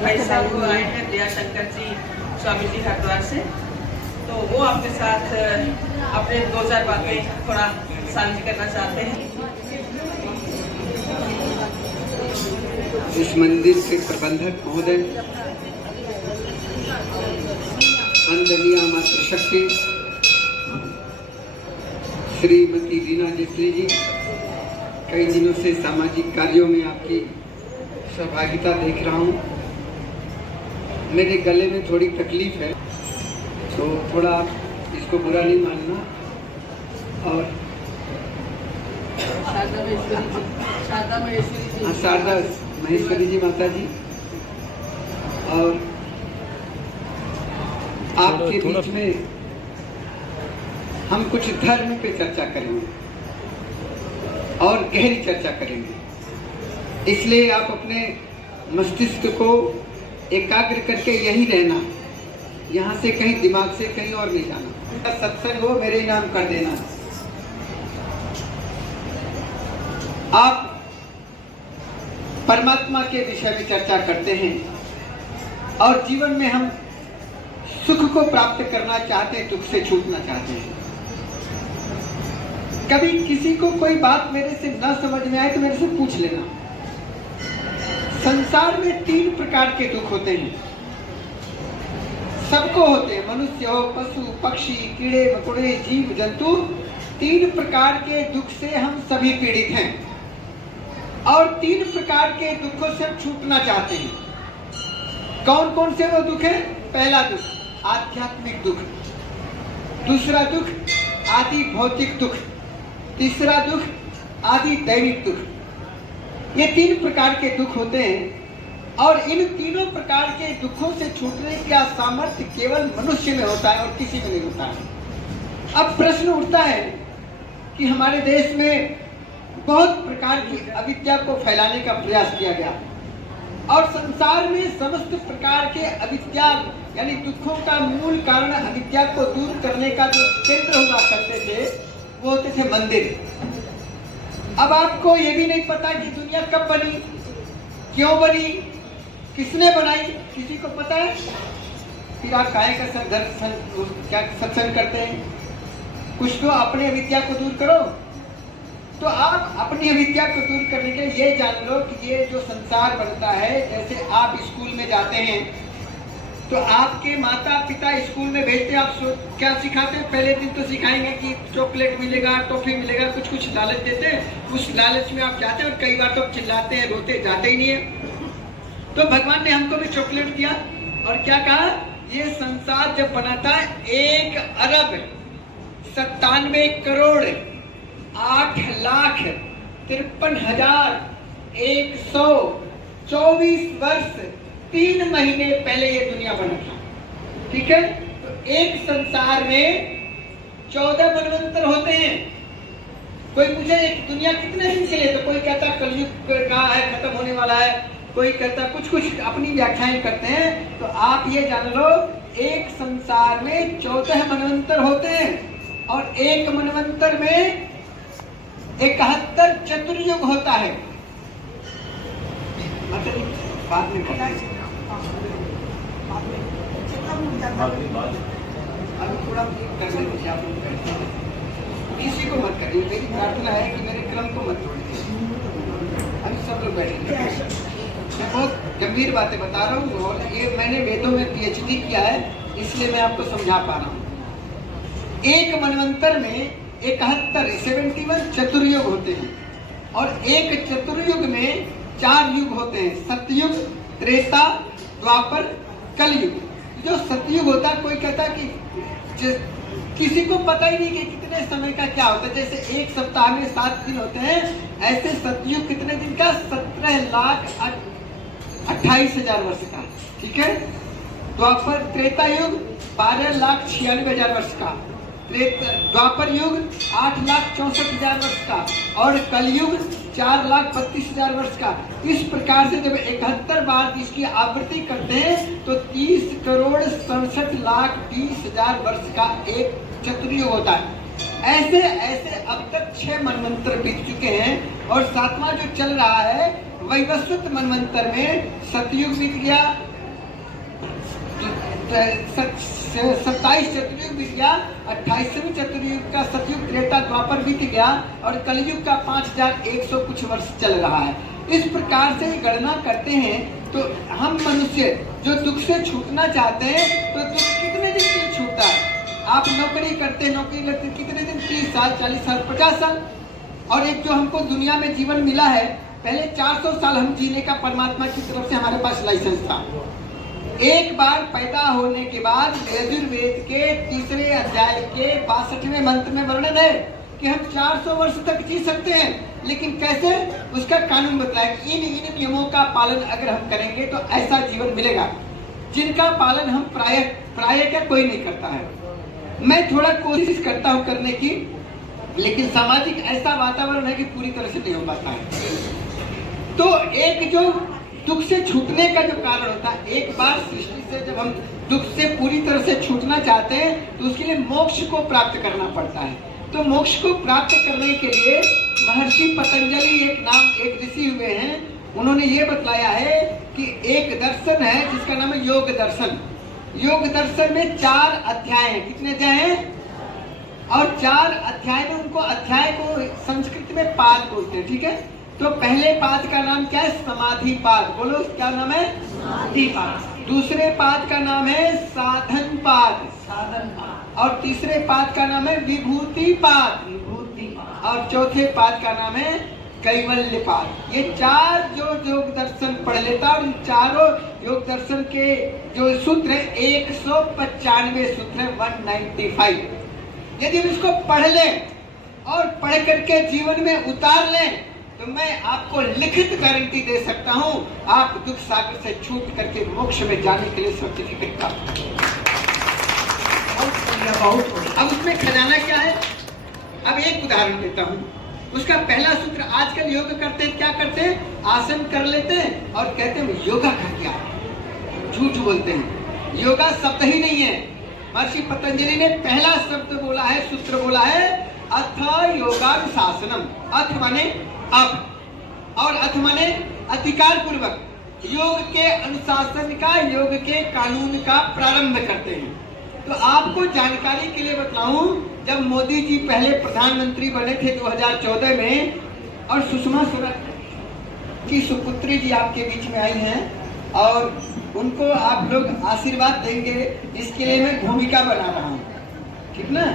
भाई साहब को आए हैं दया शंकर जी स्वामी जी हरिद्वार से, तो वो आपके साथ अपने 2-4 बातें थोड़ा साझी करना चाहते हैं। इस मंदिर के प्रबंधक महोदय, वंदनीय मातृशक्ति श्रीमती रीना जैसली जी, कई दिनों से सामाजिक कार्यों में आपकी सहभागिता देख रहा हूँ। मेरे गले में थोड़ी तकलीफ है, तो थोड़ा इसको बुरा नहीं मानना। और शारदा महेश्वरी जी माता जी, और आपके बीच में हम कुछ धर्म पे चर्चा करेंगे और गहरी चर्चा करेंगे। इसलिए आप अपने मस्तिष्क को एकाग्र करके यही रहना, यहाँ से कहीं दिमाग से कहीं और नहीं जाना। सत्संग हो मेरे नाम कर देना। आप परमात्मा के विषय में चर्चा करते हैं और जीवन में हम सुख को प्राप्त करना चाहते हैं, दुख से छूटना चाहते हैं। कभी किसी को कोई बात मेरे से न समझ में आए तो मेरे से पूछ लेना। संसार में 3 प्रकार के दुख होते हैं, सबको होते हैं। मनुष्य हो, पशु पक्षी, कीड़े मकोड़े, जीव जंतु, 3 प्रकार के दुख से हम सभी पीड़ित हैं और 3 प्रकार के दुखों से हम छूटना चाहते हैं। कौन कौन से वो दुख है? पहला दुख आध्यात्मिक दुख, दूसरा दुख आदि भौतिक दुख, तीसरा दुख आदि दैविक दुख। ये 3 प्रकार के दुख होते हैं और इन तीनों प्रकार के दुखों से छूटने का सामर्थ्य केवल मनुष्य में होता है और किसी में नहीं होता है। अब प्रश्न उठता है कि हमारे देश में बहुत प्रकार की अविद्या को फैलाने का प्रयास किया गया और संसार में समस्त प्रकार के अविद्या यानी दुखों का मूल कारण अविद्या को दूर करने का जो केंद्र हुआ करते थे वो होते थे मंदिर। अब आपको ये भी नहीं पता कि दुनिया कब बनी, क्यों बनी, किसने बनाई, किसी को पता है? फिर आप काहे का क्या सत्संग करते हैं? कुछ तो अपने अविद्या को दूर करो। तो आप अपनी अविद्या को दूर करने के लिए ये जान लो कि ये जो संसार बनता है, जैसे आप स्कूल में जाते हैं तो आपके माता पिता स्कूल में भेजते हैं, आप क्या सिखाते हैं? पहले दिन तो सिखाएंगे कि चॉकलेट मिलेगा, टॉफी मिलेगा, कुछ कुछ लालच देते हैं। उस लालच में आप जाते हैं और कई बार तो चिल्लाते हैं, रोते, जाते ही नहीं है। तो भगवान ने हमको भी चॉकलेट दिया और क्या कहा? ये संसार जब बना था 1 अरब 97 करोड़ 8,53,124 वर्ष 3 महीने पहले ये दुनिया बना था। ठीक है, तो एक संसार में 14 मनवंतर होते हैं। कोई पूछे एक दुनिया कितने दिन के लिए, तो कोई कहता कलयुग का है, खत्म होने वाला है, कोई कहता कुछ कुछ अपनी व्याख्याएं करते हैं। तो आप ये जान लो एक संसार में 14 मनवंतर होते हैं और एक मनवंतर में 71 चतुर्युग होता है। बाद में अभी थोड़ा किसी को मत करिए। मेरी प्रार्थना है कि मेरे क्रम को मत तोड़िए। अभी सब लोग बैठे। मैं बहुत गंभीर बातें बता रहा हूँ और ये मैंने वेदों में PhD किया है, इसलिए मैं आपको समझा पा रहा हूँ। एक मनवंतर में 71 चतुर्युग होते हैं और एक चतुर्युग में 4 युग होते हैं, सतयुग, त्रेता, द्वापर, कलयुग। जो सतयुग होता है, कोई कहता कि किसी को पता ही नहीं कि कितने समय का क्या होता है। जैसे एक सप्ताह में 7 दिन होते हैं, ऐसे सतयुग कितने दिन का? 17,28,000 वर्ष का। ठीक है। द्वापर त्रेता युग 12,96,000 वर्ष का, द्वापर युग 8,64,000 वर्ष का और कलयुग 4,32,000 वर्ष का। इस प्रकार से जब 71 बार इसकी आवृत्ति करते हैं तो 30,67,20,000 वर्ष का एक चतुर्युग होता है। ऐसे ऐसे अब तक 6 मनवंतर बीत चुके हैं और 7वां जो चल रहा है वैवस्वत मनवंतर में सतयुग बीत गया, 27 चतुर्युग बीत गया, 28वें चतुर्युग का सतयुग त्रेता द्वापर बीत गया और कलयुग का 5100 कुछ वर्ष चल रहा है। इस प्रकार से गणना करते हैं तो हम मनुष्य जो दुख से छूटना चाहते हैं तो दुख कितने दिन के लिए छूटता है? आप नौकरी करते, नौकरी लगते कितने दिन? 30 साल, 40 साल, 50 साल। और एक जो हमको दुनिया में जीवन मिला है, पहले 400 साल हम जीने का परमात्मा की तरफ से हमारे पास लाइसेंस था। एक बार पैदा होने के बाद यजुर्वेद के 3रे अध्याय के 62वें मंत्र में वर्णन है कि हम 400 वर्ष तक जी सकते हैं। लेकिन कैसे? उसका कानून बताया कि इन नियमों का पालन अगर हम करेंगे तो ऐसा जीवन मिलेगा जिनका पालन हम प्राय का कोई नहीं करता है। मैं थोड़ा कोशिश करता हूँ करने की, लेकिन सामाजिक ऐसा वातावरण है कि पूरी तरह से नहीं हो पाता है। तो एक जो दुख से छूटने का जो कारण होता है, एक बार सृष्टि से जब हम दुख से पूरी तरह से छूटना चाहते हैं तो उसके लिए मोक्ष को प्राप्त करना पड़ता है। तो मोक्ष को प्राप्त करने के लिए महर्षि पतंजलि एक ऋषि हुए हैं, उन्होंने ये बतलाया है कि एक दर्शन है जिसका नाम है योग दर्शन। योग दर्शन में 4 अध्याय हैं। कितने अध्याय हैं? और 4 अध्याय में उनको अध्याय को संस्कृत में पाद बोलते हैं, ठीक है। तो पहले पाद का नाम क्या है? समाधि पाद। बोलो क्या नाम है? समाधि पाद। दूसरे पाद का नाम है साधन पाद। साधन पाद। और तीसरे पाद का नाम है विभूति पाद। विभूति पाद। और चौथे पाद का नाम है कैवल्य पाद। ये 4 जो योग दर्शन पढ़ लेता और इन चारों योग दर्शन के जो सूत्र है 195 सूत्र है, 195। यदि हम इसको पढ़ लें और पढ़ करके जीवन में उतार लें तो मैं आपको लिखित गारंटी दे सकता हूं, आप दुख सागर से छूट करके मोक्ष में जाने के लिए सर्टिफिकेट प्राप्त करेंगे। अब उसमें खजाना क्या है? अब एक उदाहरण देता हूं। उसका पहला सूत्र, आजकल योग करते हैं, क्या करते हैं? आसन कर लेते हैं और कहते हैं योगा कर दिया। झूठ बोलते हैं, योगा शब्द ही नहीं है। महर्षि पतंजलि ने पहला शब्द बोला है, सूत्र बोला है, अथ योगानुशासनम। अथ माने अब, और अथ माने अधिकार पूर्वक योग के अनुशासन का, योग के कानून का प्रारंभ करते हैं। तो आपको जानकारी के लिए बताऊं, जब मोदी जी पहले प्रधानमंत्री बने थे 2014 में, और सुषमा स्वराज की सुपुत्री जी आपके बीच में आई हैं और उनको आप लोग आशीर्वाद देंगे, इसके लिए मैं भूमिका बना रहा हूँ, ठीक ना।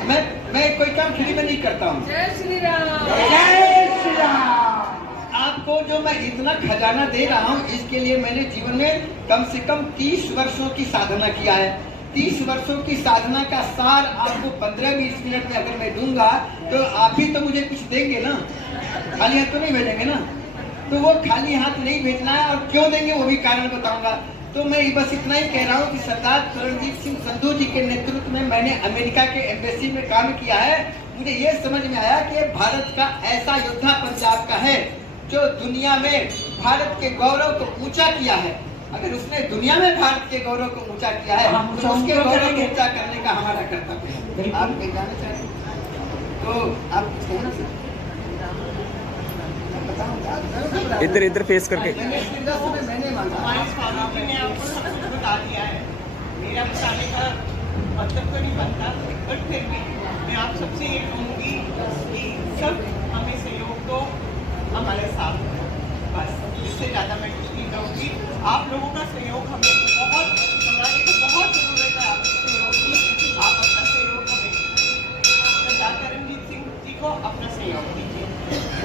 मैं कोई काम फ्री में नहीं करता हूँ। जय श्री राम। जय श्री राम। आपको जो मैं इतना खजाना दे रहा हूँ, इसके लिए मैंने जीवन में कम से कम 30 वर्षों की साधना किया है। 30 वर्षों की साधना का सार आपको 15-20 मिनट में अगर मैं दूंगा तो आप भी तो मुझे कुछ देंगे ना, खाली हाथ तो नहीं भेजेंगे ना। तो वो खाली हाथ नहीं भेजना है, और क्यों देंगे वो भी कारण बताऊंगा। तो मैं बस इतना ही कह रहा हूँ कि सरदार करणजीत सिंह संधू जी के नेतृत्व में मैंने अमेरिका के एम्बेसी में काम किया है। मुझे ये समझ में आया कि भारत का ऐसा योद्धा पंजाब का है जो दुनिया में भारत के गौरव को ऊंचा किया है। अगर उसने दुनिया में भारत के गौरव को ऊंचा किया है तो उसके गौरव को ऊंचा करने का हमारा कर्तव्य है। आप कहीं जाना चाहते हैं तो आप कहना सर, इधर फेस करके। मैंने बता दिया है, मेरा बताने का मतलब तो नहीं बनता, बट फिर भी मैं आप सबसे ये कहूँगी कि सब हमें सहयोग दो, हमारे साथ, बस इससे ज़्यादा मैं कुछ नहीं कहूँगी। आप लोगों का सहयोग हमें बहुत, हमारे को बहुत ज़रूरत है आपके सहयोग की। आप अपना सहयोग हमें, सरदार करणजीत सिंह जी को अपना सहयोग दीजिए।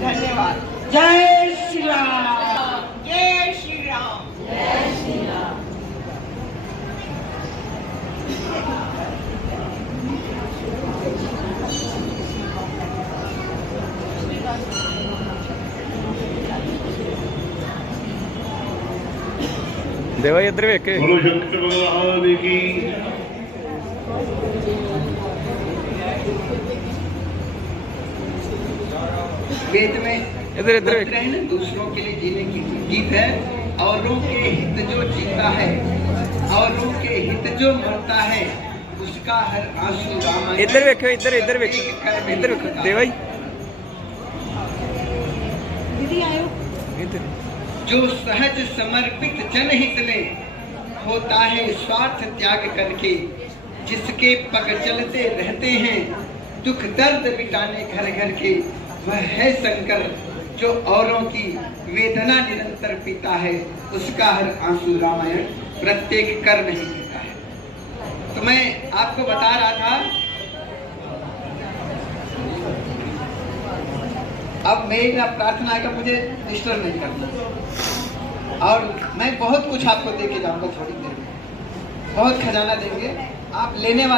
धन्यवाद। जय श्री राम। जय श्री राम। जय श्री राम। देवा इधर वेख के बोलो शंकर भगवान की। वेद में इधर इधर मंत्र है ना, दूसरों के लिए जीने की गीत है। औरों के हित जो जीता है, औरों के हित जो मरता है, उसका हर आंसू रामा। इधर वेखो, इधर वेखो, इधर वेखो देवा जी, दीदी आयो। इधर जो सहज समर्पित जनहित में होता है स्वार्थ त्याग करके, जिसके पग चलते रहते हैं दुख दर्द मिटाने घर घर के, वह है शंकर जो औरों की वेदना निरंतर पीता है, उसका हर आंसू रामायण प्रत्येक कर नहीं पीता है। तो मैं आपको बता रहा था, अब मेरा प्रार्थना है कि मुझे डिस्टर्ब नहीं करना, और मैं बहुत कुछ आपको दे के जाऊंगा थोड़ी देर में, बहुत खजाना देंगे आप लेने वाले